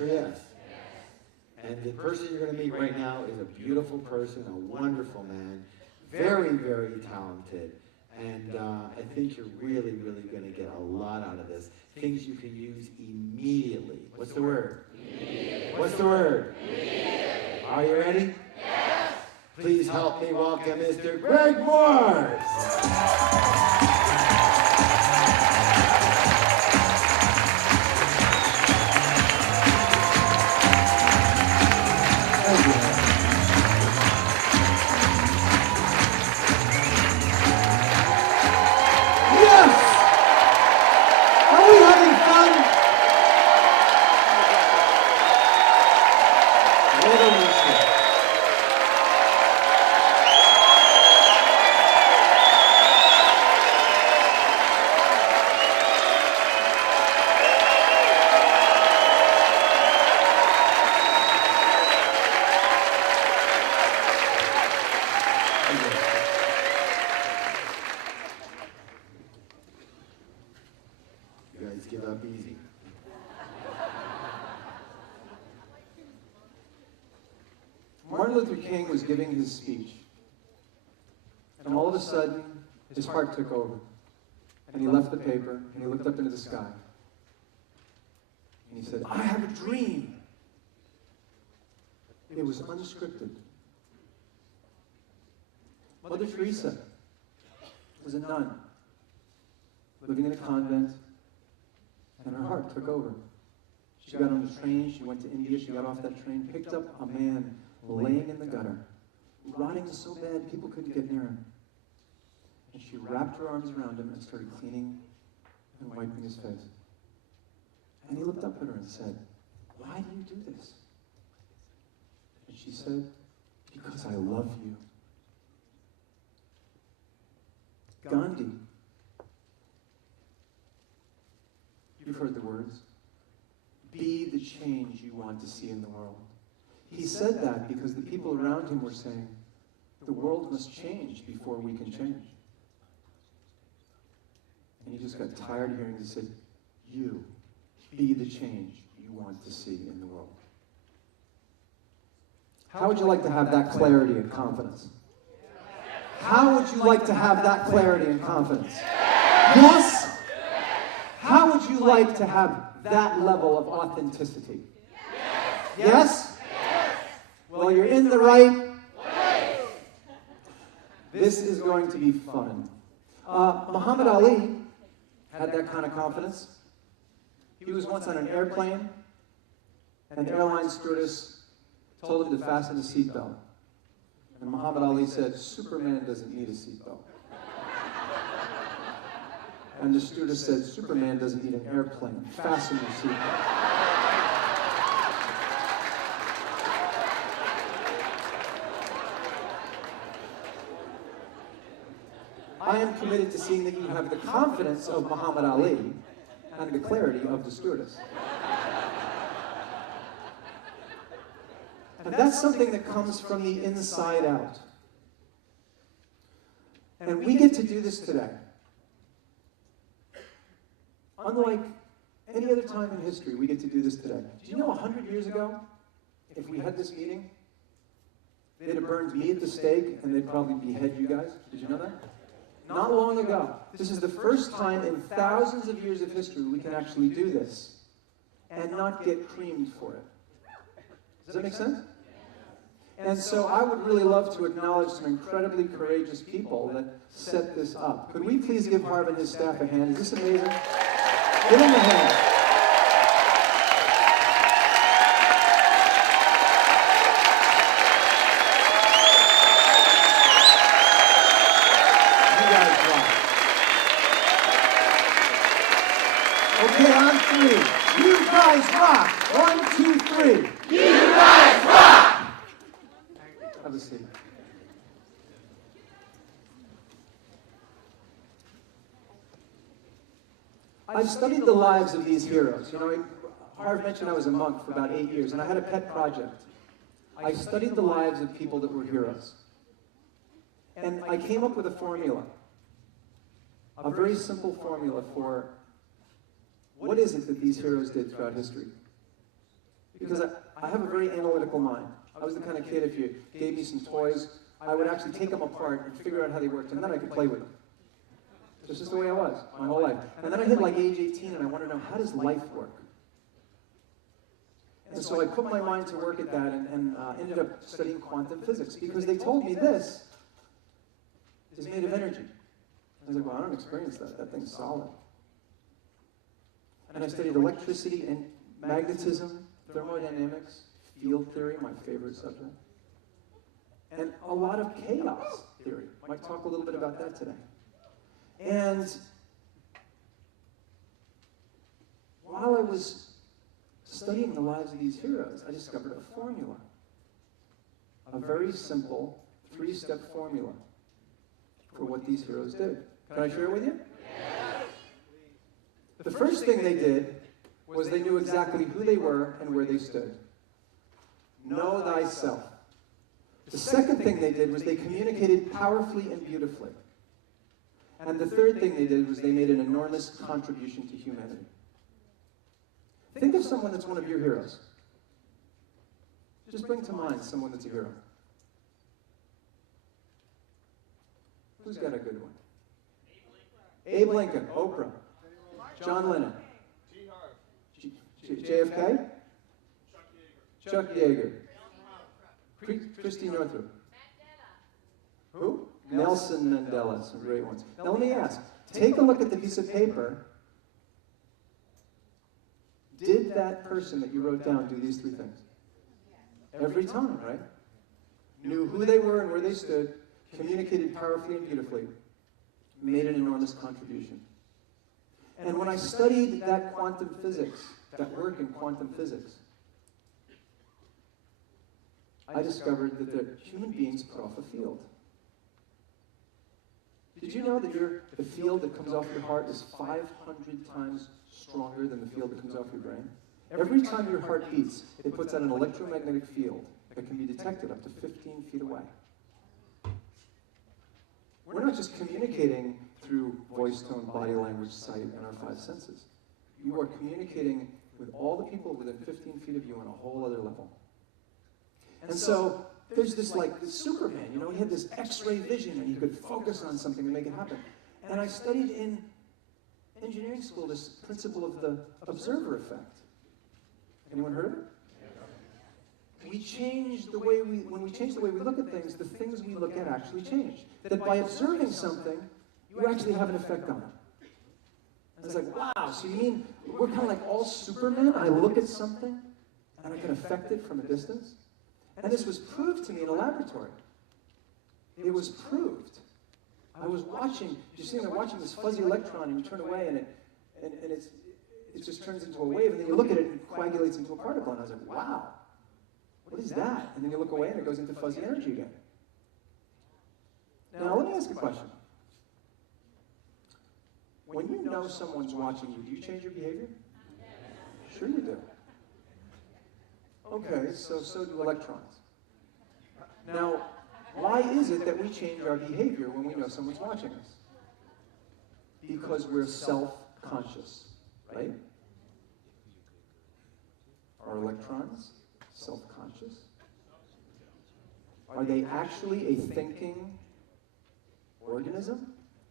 or yes? And the person you're going to meet right now is a beautiful person, a wonderful man, very, very talented. And I think you're really, really going to get a lot out of this. Things you can use immediately. What's the word? Immediately. What's the word? Immediately. Are you ready? Yes. Please help me welcome Mr. Greg Morse. Give up easy. Martin Luther King was giving his speech, and all of a sudden, his heart took over, and he left the paper, and he looked up into the sky, and he said, "I have a dream." It was unscripted. Mother Teresa was a nun, living in a convent, and her heart took over. She got on the train, she went to India, she got off that train, picked up a man laying in the gutter, rotting so bad people couldn't get near him. And she wrapped her arms around him and started cleaning and wiping his face. And he looked up at her and said, "Why do you do this?" And she said, "Because I love you." Gandhi, you've heard the words, "Be the change you want to see in the world." He said that because the people around him were saying, the world must change before we can change. And he just got tired of hearing it. He said, "You, be the change you want to see in the world." How would you like to have that clarity and confidence? How would you like to have that clarity and confidence? Yes? How would you like to have that level of authenticity? Yes? Well, you're in the right place. This is going to be fun. Muhammad Ali had that kind of confidence. He was once on an airplane, and the airline stewardess told him to fasten his seatbelt. And Muhammad Ali said, "Superman doesn't need a seatbelt." And the stewardess said, "Superman doesn't need an airplane. Fasten your seatbelt." I am committed to seeing that you have the confidence of Muhammad Ali and the clarity of the stewardess. And that's something that comes from the inside out. And we get to do this today. Unlike any other time in history, we get to do this today. Do you know 100 years ago, if we had this meeting, they'd have burned me at the stake and they'd probably behead you guys? Did you know that? Not long ago. This is the first time in thousands of years of history we can actually do this and not get creamed for it. Does that make sense? And so I would really love to acknowledge some incredibly courageous people that set this up. Could we please give Harv and his staff a hand? Is this amazing? Give them a hand. Okay, on three. You guys rock. 1, 2, 3. You guys rock. Have a seat. I've studied the lives of these heroes. You know, Harv mentioned I was a monk for about 8 years, and I had a pet project. I studied the lives of people that were heroes. And I came up with a formula. A very simple formula for what is it that these heroes did throughout history? Because I have a very analytical mind. I was the kind of kid, if you gave me some toys, I would actually take them apart and figure out how they worked, and then I could play with them. This is the way I was my whole life. And then I hit like age 18, and I want to know, how does life work? And so I put my mind to work at that and ended up studying quantum physics, because they told me this is made of energy. I was like, well, I don't experience that. That thing's solid. And I studied electricity and magnetism, thermodynamics, field theory, my favorite subject, and a lot of chaos theory. Might talk a little bit about that today. And while I was studying the lives of these heroes, I discovered a formula. A very simple 3-step formula for what these heroes did. Can I share it with you? Yes. The first thing they did was they knew exactly who they were and where they stood. Know thyself. The second thing they did was they communicated powerfully and beautifully. And the third thing they did was they made an enormous contribution to humanity. Think of someone that's one of your heroes. Just bring to mind someone that's a hero. Who's got a good one? Abe Lincoln, Oprah, John Lennon, JFK, Chuck Yeager, Christy Northrup. Who? Nelson Mandela, some great ones. Now let me ask, take a look at the piece of paper. Did that person that you wrote down do these 3 things? Every time, right? Knew who they were and where they stood, communicated powerfully and beautifully, made an enormous contribution. And when I studied that quantum physics, that work in quantum physics, I discovered that the human beings put off a field. Did you know that the field that comes off your heart is 500 times stronger than the field that comes off your brain? Every time your heart beats, it puts out an electromagnetic field that can be detected up to 15 feet away. We're not just communicating through voice, tone, body language, sight, and our 5 senses. You are communicating with all the people within 15 feet of you on a whole other level. And so there's this Superman, you know, he had this X-ray vision and he could focus on something and make it happen. And I studied in engineering school this principle of the observer effect. Anyone heard of it? When we change the way we look at things, the things we look at actually change. That by observing something, you actually have an effect on it. I was like, wow, so you mean we're kind of like all Supermen? I look at something and I can affect it from a distance? And this was proved to me in a laboratory. It was proved. I was watching, you're sitting there watching this fuzzy electron and you turn away and it just turns into a wave, and then you look at it and it coagulates into a particle. And I was like, wow, what is that? And then you look away and it goes into fuzzy energy again. Now let me ask a question. When you know someone's watching you, do you change your behavior? Sure you do. Okay, so do electrons. Now, why is it that we change our behavior when we know someone's watching us? Because we're self-conscious, right? Are electrons self-conscious? Are they actually a thinking organism?